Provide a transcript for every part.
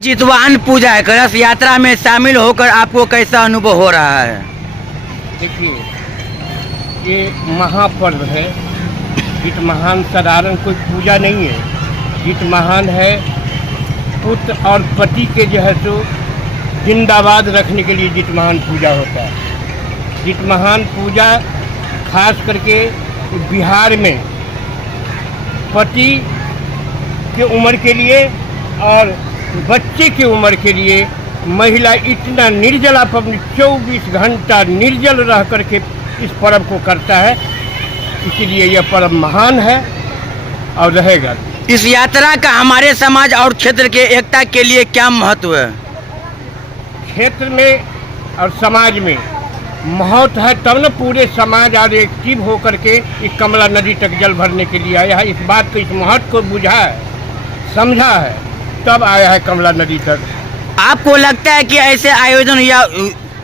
जितवाहन पूजा है, कलश यात्रा में शामिल होकर आपको कैसा अनुभव हो रहा है? देखिए, ये महापर्व है। जितवाहन साधारण कोई पूजा नहीं है। जितवाहन है पुत्र और पति के जो है सो जिंदाबाद रखने के लिए जितवाहन पूजा होता है। जितवाहन पूजा खास करके बिहार में पति के उम्र के लिए और बच्चे की उम्र के लिए महिला इतना निर्जला पवन 24 घंटा निर्जल रह करके इस पर्व को करता है। इसीलिए यह पर्व महान है और रहेगा। इस यात्रा का हमारे समाज और क्षेत्र के एकता के लिए क्या महत्व है? क्षेत्र में और समाज में महत्व है, तब न पूरे समाज और एक्टिव होकर के इस कमला नदी तक जल भरने के लिए आया है। इस बात को, इस महत्व को बुझा है, समझा है, तब आया है कमला नदी तक। आपको लगता है कि ऐसे आयोजन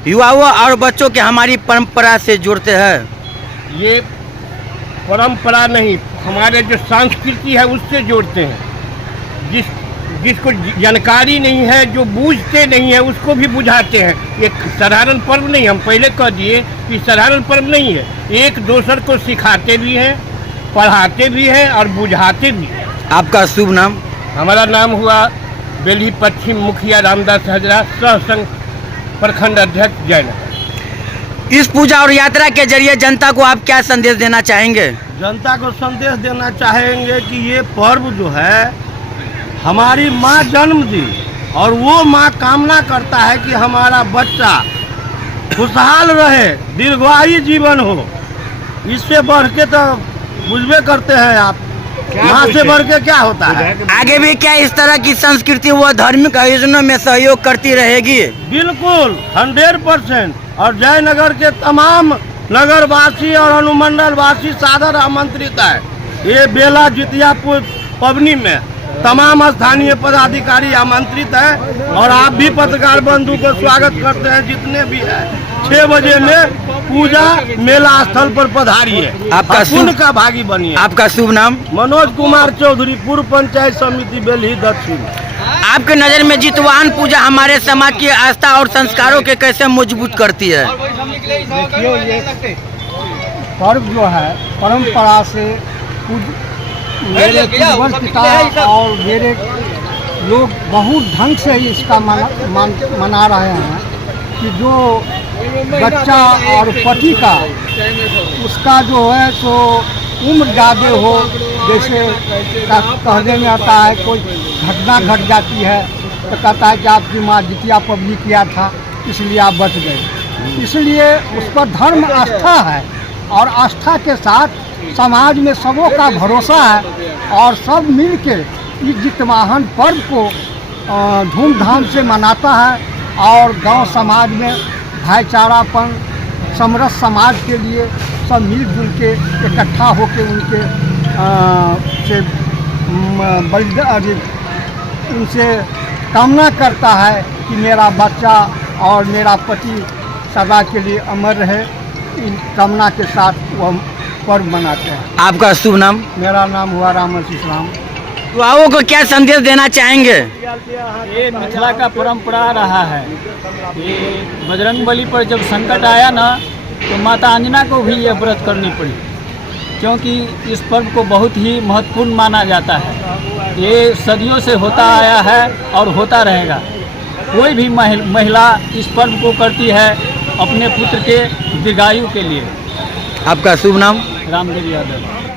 युवाओं और बच्चों के हमारी परंपरा से जुड़ते हैं? ये परंपरा नहीं, हमारे जो संस्कृति है उससे जोड़ते हैं। जिसको जानकारी नहीं है, जो बूझते नहीं है, उसको भी बुझाते हैं। ये साधारण पर्व नहीं, हम पहले कह दिए कि साधारण पर्व नहीं है। एक दूसरे को सिखाते भी हैं, पढ़ाते भी हैं और बुझाते भी हैं। आपका शुभ नाम? हमारा नाम हुआ बेल्ही पश्चिम मुखिया रामदास हजरा, सह संघ प्रखंड अध्यक्ष जयनगर। इस पूजा और यात्रा के जरिए जनता को आप क्या संदेश देना चाहेंगे? जनता को संदेश देना चाहेंगे कि ये पर्व जो है हमारी माँ जन्म दी और वो माँ कामना करता है कि हमारा बच्चा खुशहाल रहे, दीर्घायु जीवन हो। इससे बढ़ के तो बुझबे करते हैं आप, माँ से बढ़ के क्या होता है। आगे भी क्या इस तरह की संस्कृति व धार्मिक आयोजनों में सहयोग करती रहेगी? बिल्कुल 100%। और जयनगर के तमाम नगरवासी और अनुमंडल वासी सादर आमंत्रित है। ये बेला जितिया पवनी में तमाम स्थानीय पदाधिकारी आमंत्रित हैं और आप भी पत्रकार बंधु को स्वागत करते हैं। जितने भी है 6 बजे में पूजा मेला स्थल पर पधारिए, आपका पुण्य का भागी बनिए। आपका शुभ नाम? मनोज कुमार चौधरी, पूर्व पंचायत समिति बेल्ही दक्षिण। आपके नज़र में जितवाहन पूजा हमारे समाज की आस्था और संस्कारों के कैसे मजबूत करती है? देखिए, ये पर्व जो है परंपरा से मेरे पूर्वज पिता और मेरे लोग बहुत ढंग से इसका मना रहे हैं कि जो बच्चा और पति का उसका जो है सो उम्र ज़्यादा हो, जैसे कहने में आता है कोई घटना घट जाती है तो कहता है कि आपकी माँ जितिया पबनी किया था इसलिए आप बच गए। इसलिए उस पर धर्म आस्था है और आस्था के साथ समाज में सबों का भरोसा है और सब मिल के इस जितवाहन पर्व को धूमधाम से मनाता है और गांव समाज में भाईचारापन, समरस समाज के लिए सब मिलजुल के इकट्ठा होकर उनके से उनसे कामना करता है कि मेरा बच्चा और मेरा पति सदा के लिए अमर रहे। इन कामना के साथ वह पर्व मनाते हैं। आपका शुभ नाम? मेरा नाम हुआ रामशीष राम। युवाओं को क्या संदेश देना चाहेंगे? ये मिथिला का परंपरा रहा है। ये बजरंगबली पर जब संकट आया ना तो माता अंजना को भी ये व्रत करनी पड़ी, क्योंकि इस पर्व को बहुत ही महत्वपूर्ण माना जाता है। ये सदियों से होता आया है और होता रहेगा। कोई भी महिला इस पर्व को करती है अपने पुत्र के दीर्घायु के लिए। आपका शुभ नाम? रामदेव यादव।